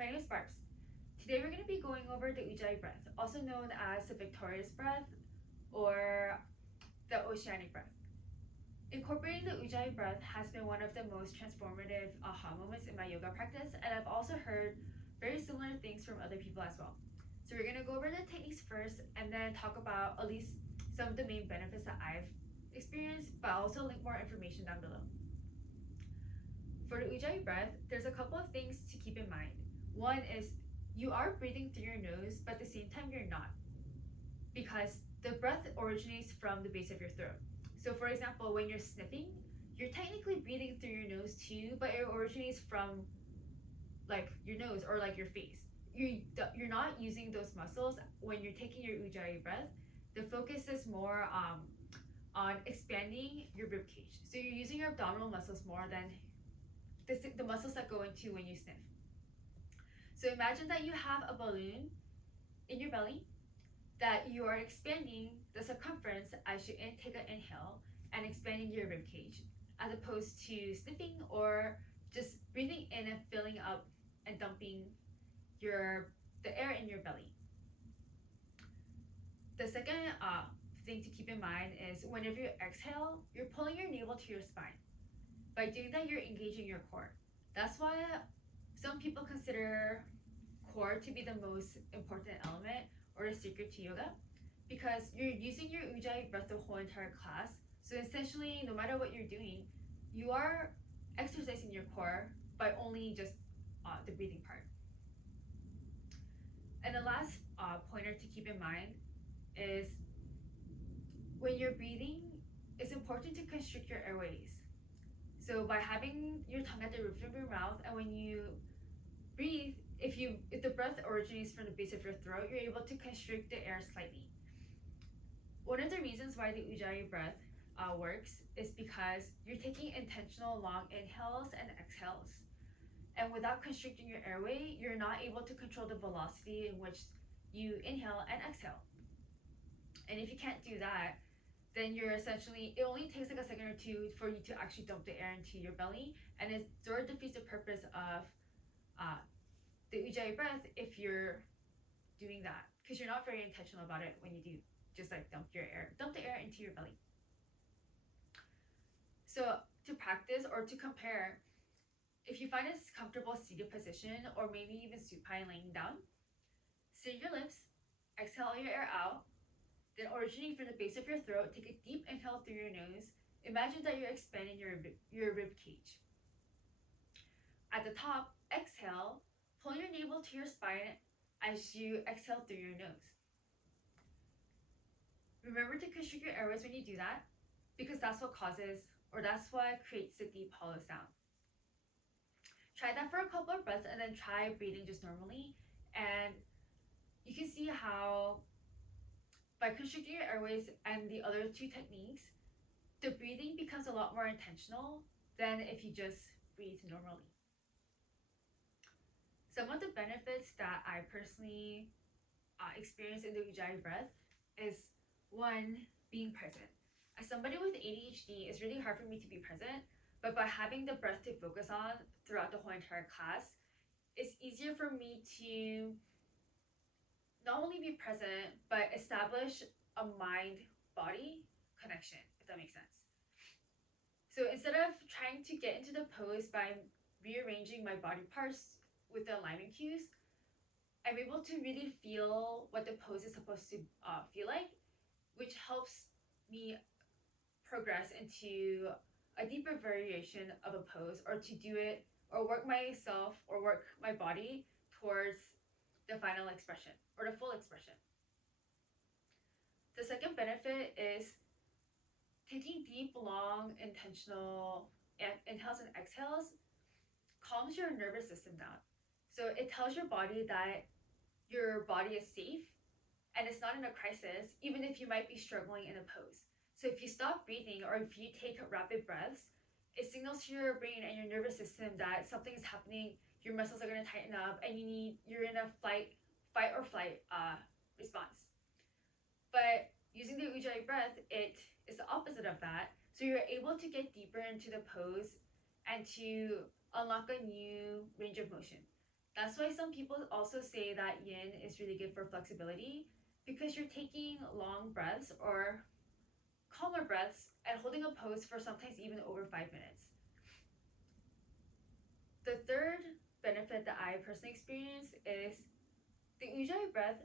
my name is Barbs. Today we're going to be going over the Ujjayi breath, also known as the victorious breath or the oceanic breath. Incorporating the Ujjayi breath has been one of the most transformative aha moments in my yoga practice, and I've also heard very similar things from other people as well. So we're going to go over the techniques first and then talk about at least some of the main benefits that I've experienced, but I'll also link more information down below. For the Ujjayi breath, there's a couple of things to keep in mind. One is you are breathing through your nose, but at the same time you're not, because the breath originates from the base of your throat. So for example, when you're sniffing, you're technically breathing through your nose too, but it originates from like your nose or like your face. You're not using those muscles when you're taking your Ujjayi breath. The focus is more on expanding your rib cage. So you're using your abdominal muscles more than the muscles that go into when you sniff. So imagine that you have a balloon in your belly that you are expanding the circumference as you take an inhale and expanding your rib cage, as opposed to sniffing or just breathing in and filling up and dumping the air in your belly. The second thing to keep in mind is whenever you exhale, you're pulling your navel to your spine. By doing that, you're engaging your core. That's why some people consider core to be the most important element or the secret to yoga, because you're using your Ujjayi breath the whole entire class. So essentially, no matter what you're doing, you are exercising your core by only just the breathing part. And the last pointer to keep in mind is when you're breathing, it's important to constrict your airways. So by having your tongue at the roof of your mouth, and when you breathe, if the breath originates from the base of your throat, you're able to constrict the air slightly. One of the reasons why the Ujjayi breath works is because you're taking intentional long inhales and exhales. And without constricting your airway, you're not able to control the velocity in which you inhale and exhale. And if you can't do that, then you're essentially, it only takes like a second or two for you to actually dump the air into your belly, and it sort of defeats the purpose of the Ujjayi breath if you're doing that, because you're not very intentional about it when you do just like dump the air into your belly. So to practice or to compare, if you find a comfortable seated position or maybe even supine laying down, seal your lips, exhale your air out, then originating from the base of your throat, take a deep inhale through your nose. Imagine that you're expanding your rib cage. At the top, exhale, pull your navel to your spine as you exhale through your nose. Remember to constrict your airways when you do that, because that's what creates the deep hollow sound. Try that for a couple of breaths and then try breathing just normally, and you can see how by constricting your airways and the other two techniques, the breathing becomes a lot more intentional than if you just breathe normally. Some of the benefits that I personally experience in the Ujjayi breath is, one, being present. As somebody with ADHD, it's really hard for me to be present, but by having the breath to focus on throughout the whole entire class, it's easier for me to not only be present, but establish a mind-body connection, if that makes sense. So instead of trying to get into the pose by rearranging my body parts with the alignment cues, I'm able to really feel what the pose is supposed to feel like, which helps me progress into a deeper variation of a pose, or to do it or work myself or work my body towards the final expression or the full expression. The second benefit is taking deep, long, intentional inhales and exhales calms your nervous system down. So it tells your body that your body is safe and it's not in a crisis, even if you might be struggling in a pose. So if you stop breathing or if you take rapid breaths, it signals to your brain and your nervous system that something is happening, your muscles are going to tighten up, and you're in a fight or flight response. But using the Ujjayi breath, it is the opposite of that. So you're able to get deeper into the pose and to unlock a new range of motion. That's why some people also say that yin is really good for flexibility because you're taking long breaths or calmer breaths and holding a pose for sometimes even over 5 minutes. The third benefit that I personally experienced is the Ujjayi breath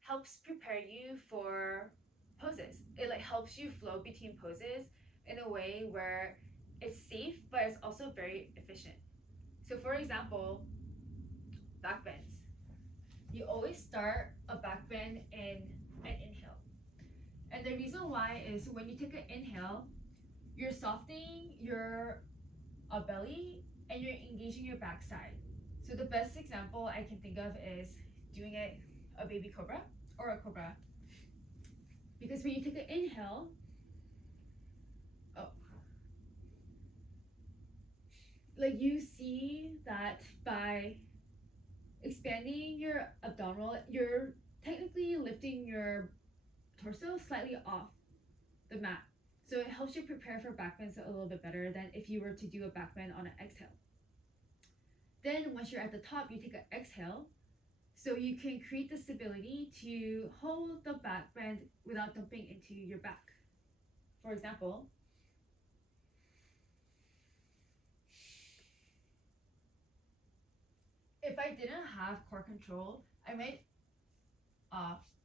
helps prepare you for poses. It like helps you flow between poses in a way where it's safe but it's also very efficient. So for example, back bends. You always start a back bend in an inhale. And the reason why is when you take an inhale, you're softening your belly and you're engaging your backside. So the best example I can think of is doing a baby cobra or a cobra. Because when you take an inhale, oh, like you see that by expanding your abdominal, you're technically lifting your torso slightly off the mat. So it helps you prepare for back bends a little bit better than if you were to do a back bend on an exhale. Then once you're at the top, you take an exhale so you can create the stability to hold the back bend without dumping into your back. For example, if I didn't have core control, I might,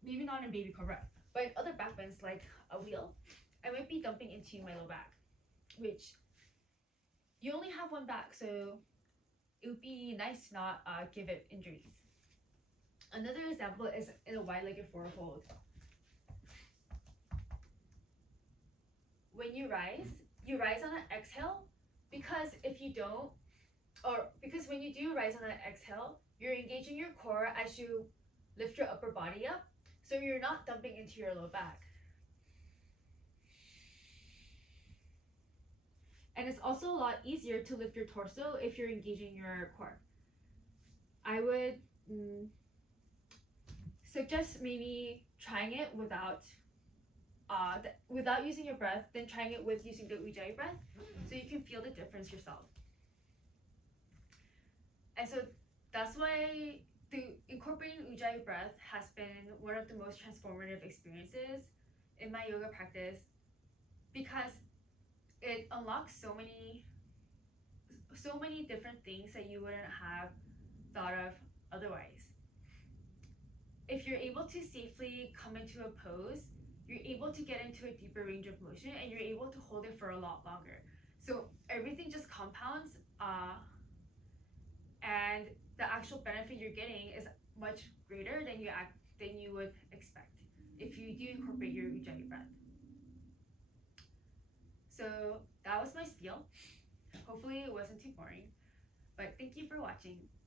maybe not in baby cobra, but in other back bends like a wheel, I might be dumping into my low back, which you only have one back, so it would be nice to not give it injuries. Another example is in a wide-legged forward fold. When you rise on an exhale because if you don't, or because when you do rise on an exhale, you're engaging your core as you lift your upper body up, so you're not dumping into your low back. And it's also a lot easier to lift your torso if you're engaging your core. I would suggest maybe trying it without using your breath, then trying it with using the Ujjayi breath, so you can feel the difference yourself. And so that's why incorporating Ujjayi breath has been one of the most transformative experiences in my yoga practice because it unlocks so many different things that you wouldn't have thought of otherwise. If you're able to safely come into a pose, you're able to get into a deeper range of motion and you're able to hold it for a lot longer. So everything just compounds, and the actual benefit you're getting is much greater than you would expect if you do incorporate your Ujjayi breath. So that was my spiel. Hopefully it wasn't too boring, but thank you for watching.